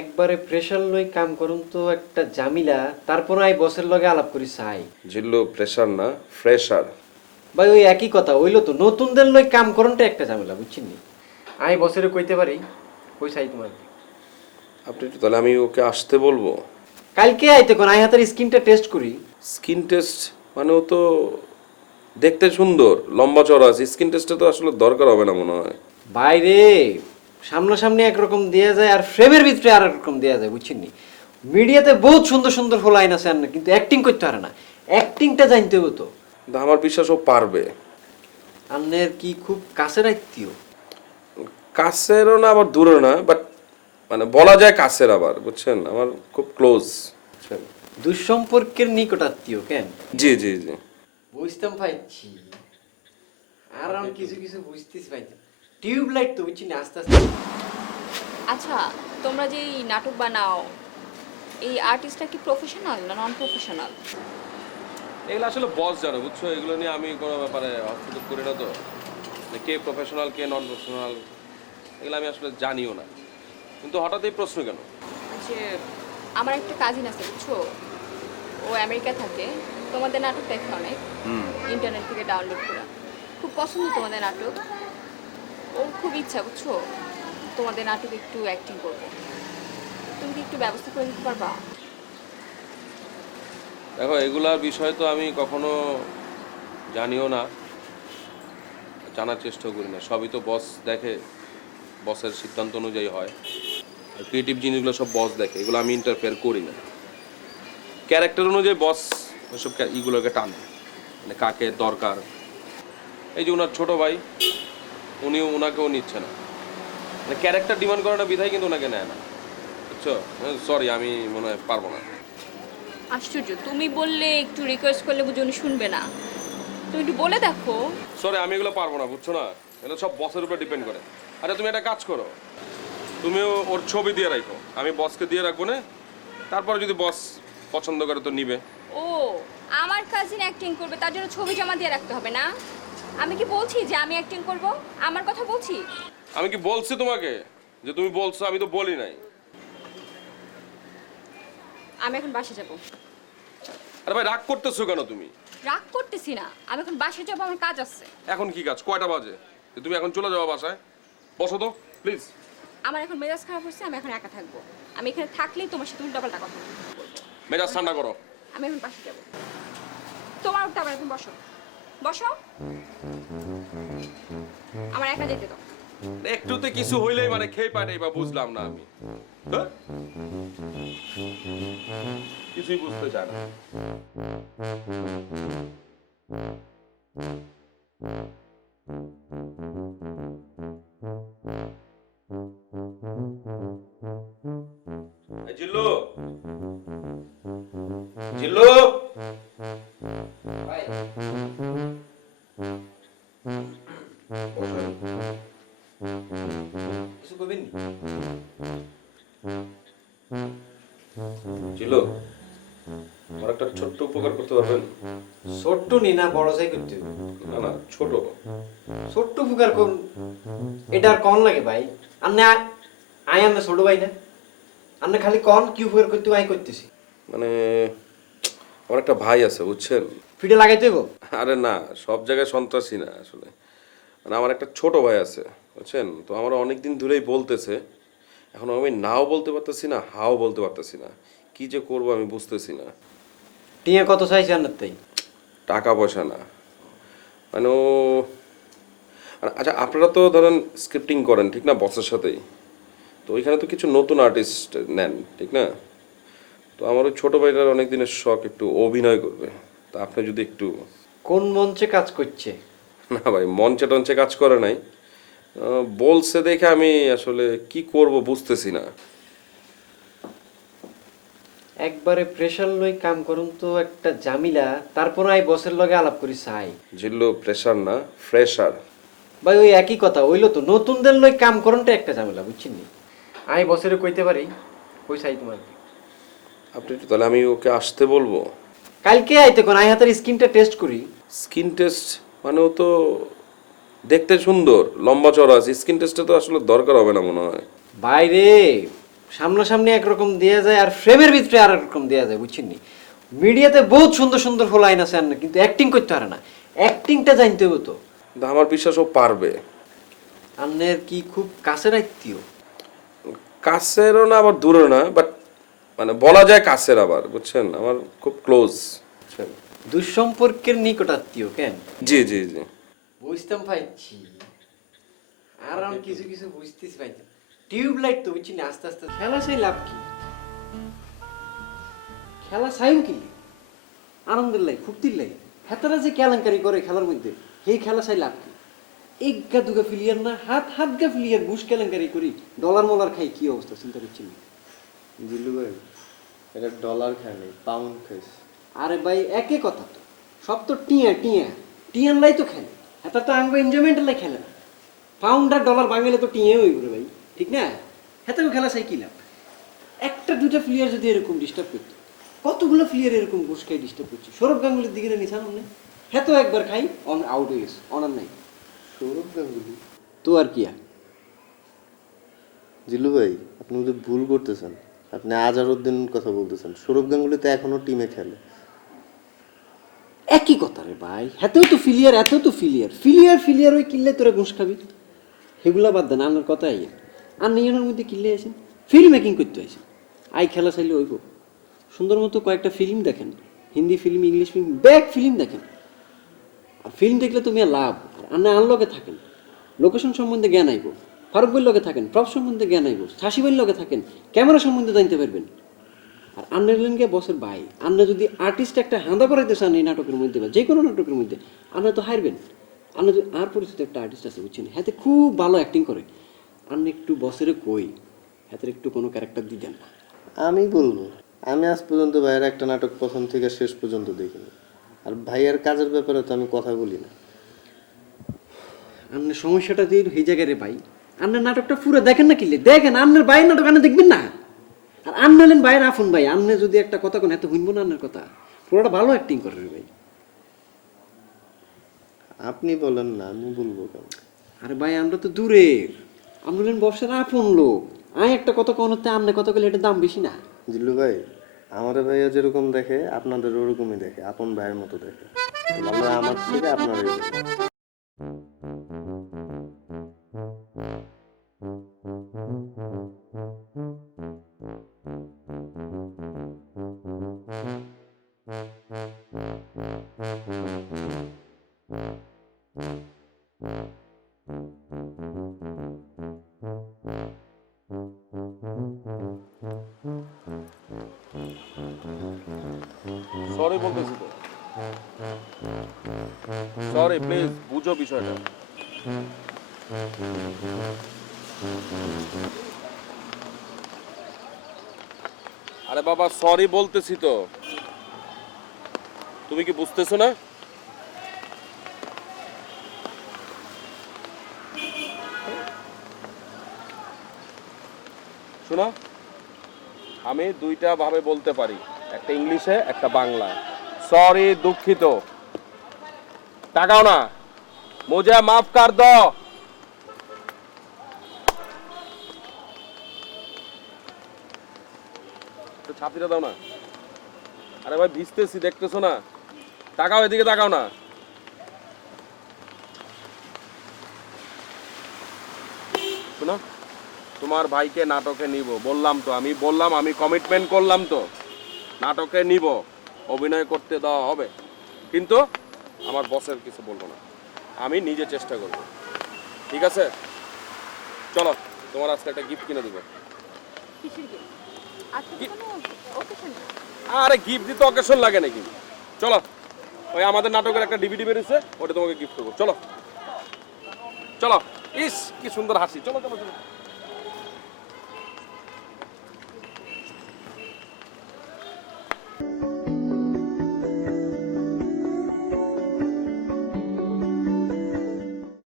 একবারে প্রেশার লই কাম করুন তো একটা জামিলা তারপর আই বসের লগে আলাপ করি চাই জিল্লু প্রেশার না ফ্রেশার ভাই ওই একই কথা হইল তো নতুনদের লই কাম করুনটা একটা ঝামেলা বুঝছেন নি? আমি বসের কইতে পারি কই চাই তোমার? আপনি একটু তাহলে আমি ওকে আসতে বলব। কালকে আইতে কোন আই হাতের স্কিনটা টেস্ট করি। স্কিন টেস্ট মানে ও তো দেখতে সুন্দর লম্বা চড়া আছে স্কিন টেস্টে তো আসলে দরকার হবে না মনে হয়। বাইরে সামনাসামনি একরকম দেওয়া যায় আর ফ্রেমের ভিতরে আর একরকম দেওয়া যায় বুঝছেন নি? মিডিয়াতে বহুত সুন্দর সুন্দর ফুল আইন আছে আর না, কিন্তু অ্যাক্টিং করতে পারে না। অ্যাক্টিংটা জানতে হতো তো। কিন্তু আমার বিশ্বাস ও পারবে। আন্নের কি খুব কাছের আত্মীয়? কাছেরও না আবার দূরও না বাট মানে বলা যায় কাছের আবার বুঝছেন? আমার খুব ক্লোজ বুঝছেন দুঃসম্পর্কের নিকট আত্মীয় কেন? জি জি জি। বুঝতাম পাইছি। আর কিছু কিছু বুঝতেছি পাইতাম টিউবলাইট তো বুঝছি না আস্তে আস্তে। আচ্ছা তোমরা যে এই নাটক বানাও এই আর্টিস্টটা কি প্রফেশনাল না নন প্রফেশনাল এগুলো আসলে বস জানো বুঝছ? এগুলো নিয়ে আমি কোনো ব্যাপারে হস্তক্ষেপ করি না তো। মানে কে প্রফেশনাল কে নন প্রফেশনাল এগুলো আমি আসলে জানিও না। কিন্তু হঠাৎ এই প্রশ্ন কেন? যে আমার একটা কাজিন আছে বুঝছ? ও আমেরিকা থাকে। তোমাদের নাটক দেখে অনেক। ইন্টারনেট থেকে ডাউনলোড করা। খুব পছন্দ তোমাদের নাটক। ওর খুব ইচ্ছা, বুঝছ? তোমাদের একটু অ্যাক্টিং তুমি কি একটু ব্যবস্থা করে দিতে পারবা? দেখো, এগুলার বিষয় তো আমি কখনো জানিও না, জানার চেষ্টা করি না। সবই তো বস দেখে বসের সিদ্ধান্ত অনুযায়ী হয়। আর ক্রিয়েটিভ জিনিসগুলো সব বস দেখে, এগুলো আমি ইন্টারফেয়ার করি না। ক্যারেক্টার অনুযায়ী বস ওসব কা- ইগুলোকে টানে মানে কাকে দরকার। এই যে ওনার ছোট ভাই উনিও ওনাকেও নিচ্ছে না। মানে ক্যারেক্টার ডিমান্ড করে না বিধায় কিন্তু ওনাকে নেয় না। বুঝছ? সরি আমি মনে হয় পারব না। আশ্চর্য তুমি বললে একটু রিকোয়েস্ট করলে বুঝি উনি শুনবে না। তুমি একটু বলে দেখো। সরি আমি এগুলো পারব না বুঝছ না? এগুলো সব বসের উপর ডিপেন্ড করে। আরে তুমি একটা কাজ করো। তুমিও ওর ছবি দিয়ে রাখো। আমি বসকে দিয়ে রাখব না? তারপরে যদি বস পছন্দ করে তো নিবে। ও আমার কাজিন অ্যাক্টিং করবে তার জন্য ছবি জমা দিয়ে রাখতে হবে না? আমি কি বলছি যে আমি অ্যাক্টিং করব? আমার কথা বলছি? আমি কি বলছি তোমাকে? যে তুমি বলছো আমি তো বলি নাই। আমি এখন বাসে যাব। আরে ভাই রাগ করতেছো কেন তুমি? রাগ করতেছি না। আমি এখন বাসে যাব আমার কাজ আছে। এখন কি কাজ? কয়টা বাজে? যে তুমি এখন চলে যাও বাসায়? বসো তো প্লিজ আমার এখন মেজাজ খারাপ হচ্ছে আমি এখন একা থাকব। আমি এখানে থাকলেই তোমার সাথে উল্টাপাল্টা কথা। মেজাজ ঠান্ডা করো। আমি এখন বাসে যাব। তোমার উঠতে আবার এখন বসো। বসো। আমার একা যেতে দাও। একটুতে কিছু হইলেই মানে খেয়ে পাঠাই বা বুঝলাম না আমি। হ্যাঁ? কিছুই বুঝতে চায় না। জিল্লু। জিল্লু। উপকার করতে পারবেন। ছোট্ট নি না বড় চাই করতে না না ছোট ছোট্ট ফুকার কোন এটা আর কন লাগে ভাই। আন্নে আই আন্নে ছোট ভাই না। আন্নে খালি কন কি ফুকার করতে আই করতেছি। মানে আমার একটা ভাই আছে বুঝছেন? ফিটে লাগাইতে হইব? আরে না সব জায়গায় সন্ত্রাসী না আসলে। মানে আমার একটা ছোট ভাই আছে বুঝছেন? তো আমার অনেক দিন ধরেই বলতেছে। এখন আমি নাও বলতে পারতেছি না হাও বলতে পারতেছি না। কি যে করব আমি বুঝতেছি না। টিয়া কত চাইছে আন্নার তাই? টাকা পয়সা না। মানে ও আচ্ছা আপনারা তো ধরেন স্ক্রিপ্টিং করেন ঠিক না? বসের সাথেই। তো ওইখানে তো কিছু নতুন আর্টিস্ট নেন ঠিক না? তো আমার ওই ছোটো ভাইটার অনেক দিনের শখ একটু অভিনয় করবে। তা আপনি যদি একটু কোন মঞ্চে কাজ করছে? না ভাই মঞ্চে টঞ্চে কাজ করে নাই। বলছে দেখে আমি আসলে কি করব বুঝতেছি না। একবারে প্রেশার লই কাম করুন তো একটা জামিলা তারপর আই বসের লগে আলাপ করি চাই জিল্লু প্রেশার না ফ্রেশার ভাই ওই একই কথা হইল তো নতুনদের লই কাম করুনটা একটা ঝামেলা বুঝছেন নি? আমি বসের কইতে পারি কই চাই তোমার? আপনি একটু তাহলে আমি ওকে আসতে বলব। কালকে আইতে কোন আই হাতের স্কিনটা টেস্ট করি। স্কিন টেস্ট মানে ও তো দেখতে সুন্দর লম্বা চড়া আছে স্কিন টেস্টে তো আসলে দরকার হবে না মনে হয়। বাইরে সামনাসামনি একরকম দেওয়া যায় আর ফ্রেমের ভিতরে আর রকম দেওয়া যায় বুঝছেন নি? মিডিয়াতে বহুত সুন্দর সুন্দর ফুল আইন আছে আন্না কিন্তু অ্যাক্টিং করতে পারে না। অ্যাক্টিংটা জানতে হবে তো। কিন্তু আমার বিশ্বাস ও পারবে। আন্নের কি খুব কাছের আত্মীয়? কাছেরও না আবার দূরও না বাট মানে বলা যায় কাছের আবার বুঝছেন? আমার খুব ক্লোজ বুঝছেন? দুঃসম্পর্কের নিকট আত্মীয় কেন? জি জি জি। বুঝতাম পাইছি। আর আমি কিছু কিছু বুঝতেছি পাইতাম। টিউব লাইট তো বুঝছি না আস্তে আস্তে। খেলা চাই লাভ কি? খেলা চাইও কি? আনন্দের লাই ফুর্তির লাই। হেতারা যে কেলেঙ্কারি করে খেলার মধ্যে সেই খেলা চাই লাভ কি? এক গা দুগা ফিলিয়ার না হাত হাত গা ফিলিয়ার ঘুষ কেলেঙ্কারি করি ডলার মলার খাই কি অবস্থা চিন্তা করছি না দিলু ভাই এটা ডলার খায় নাই পাউন্ড খাইছে। আরে ভাই একই কথা তো। সব তো টিয়া টিয়া। টিয়ান লাই তো খেলে এটা তো আঙ্গ এনজয়মেন্টের লাই খেলে না পাউন্ড আর ডলার বাঙালি তো টিয়ে হইব রে ভাই। ঠিক না? হেতেও খেলা চাই কি লাভ? একটা দুটা প্লেয়ার যদি এরকম ডিস্টার্ব করতো কতগুলো প্লেয়ার এরকম ঘুষ খাই ডিস্টার্ব করছে? সৌরভ গাঙ্গুলির দিকে নিছান অন্য হেতো একবার খাই অন আউট হয়ে গেছে অনার নাই। সৌরভ গাঙ্গুলি? তো আর কি আর? জিলু ভাই আপনি ওদের ভুল করতেছেন আপনি আজহারউদ্দিন কথা বলতেছেন সৌরভ গাঙ্গুলি তো এখনও টিমে খেলে। একই কথা রে ভাই হেতেও তো ফিলিয়ার এত তো ফিলিয়ার ফিলিয়ার ফিলিয়ার ওই কিনলে তোরা ঘুষ খাবি। সেগুলা বাদ দেন আমার কথা আইয়া আর নিয়নের মধ্যে কিনলে আসেন ফিল্ম মেকিং করতে আসেন আই খেলা চাইলে ওইব সুন্দর মতো কয়েকটা ফিল্ম দেখেন। Hindi film English film back film দেখেন। আর ফিল্ম দেখলে তুমি লাভ। আর আন্না আনলগে থাকেন। লোকেশন সম্বন্ধে জ্ঞান আইব। ফারুক বইয়ের লগে থাকেন। প্রপ সম্বন্ধে জ্ঞান আইব। সাশিবের লগে থাকেন। ক্যামেরা সম্বন্ধে জানতে পারবেন। আর আন্নারলেনকে বসের ভাই। আন্না যদি আর্টিস্ট একটা হাঁদা করাইতে চান এই নাটকের মধ্যে বা যে কোনো নাটকের মধ্যে, আন্না তো হারবেন। আন্না যদি আর পরিচিত একটা আর্টিস্ট আছে, বুঝছেন? হ্যাঁ খুব ভালো অ্যাক্টিং করে। আন্না একটু বসের কই হাতের একটু কোনো ক্যারেক্টার দিতেন না। আমি বলব আমি আজ পর্যন্ত ভাইয়ের একটা নাটক প্রথম থেকে শেষ পর্যন্ত দেখিনি। আর ভাইয়ের কাজের ব্যাপারে তো আমি কথা বলি না। আন্নের সমস্যাটা দিয়ে এই জায়গায় রে ভাই আপনার নাটকটা পুরো দেখেন না কিলে দেখেন আপনার বাইরের নাটক আন্না দেখবেন না? আর আন্নালেন ভাইয়ের আফুন ভাই আপনি যদি একটা কথা কোন এত শুনব না আপনার কথা। পুরোটা ভালো অ্যাক্টিং করে রে ভাই। আপনি বলেন না আমি বলব কেন? আরে ভাই আমরা তো দূরের। আমরা হলেন ব্যবসার আপন লোক। আয় একটা কত কনতে আমনে কত গেলে এটার দাম বেশি না। জিল্লু ভাই আমার ভাইয়া যেরকম দেখে আপনাদের ওরকমই দেখে আপন ভাইয়ের মতো দেখে। ভালো আমার থেকে আপনার বলতেছি তো। সরি প্লিজ বুঝো বিষয়টা। আরে বাবা সরি বলতেছি তো। তুমি কি বুঝতেছো না? শোনো, আমি দুইটা ভাবে বলতে পারি। একটা ইংলিশে, একটা বাংলায়। সরি দুঃখিত। টাকাও না। মুঝে মাফ কর দো। ছাপিটা দাও না। আরে ভাই, ভিজতেছি, দেখতেছো না? তাকাও, এদিকে তাকাও না। শোনো, তোমার ভাইকে নাটকে নিব। বললাম তো আমি, বললাম আমি কমিটমেন্ট করলাম তো। নাটকে নিব। অভিনয় করতে দেওয়া হবে। কিন্তু আমার বসের কিছু বলব না। আমি নিজে চেষ্টা করব। ঠিক আছে? চলো তোমার আজকে একটা গিফট কিনে দেবো। না। আরে গিফট দিতে অকেশন লাগে নাকি? চলো ওই আমাদের নাটকের একটা ডিভিডি বেরিয়েছে ওটা তোমাকে গিফট করব। চলো। চলো ইস কি সুন্দর হাসি। চলো চলো চলো।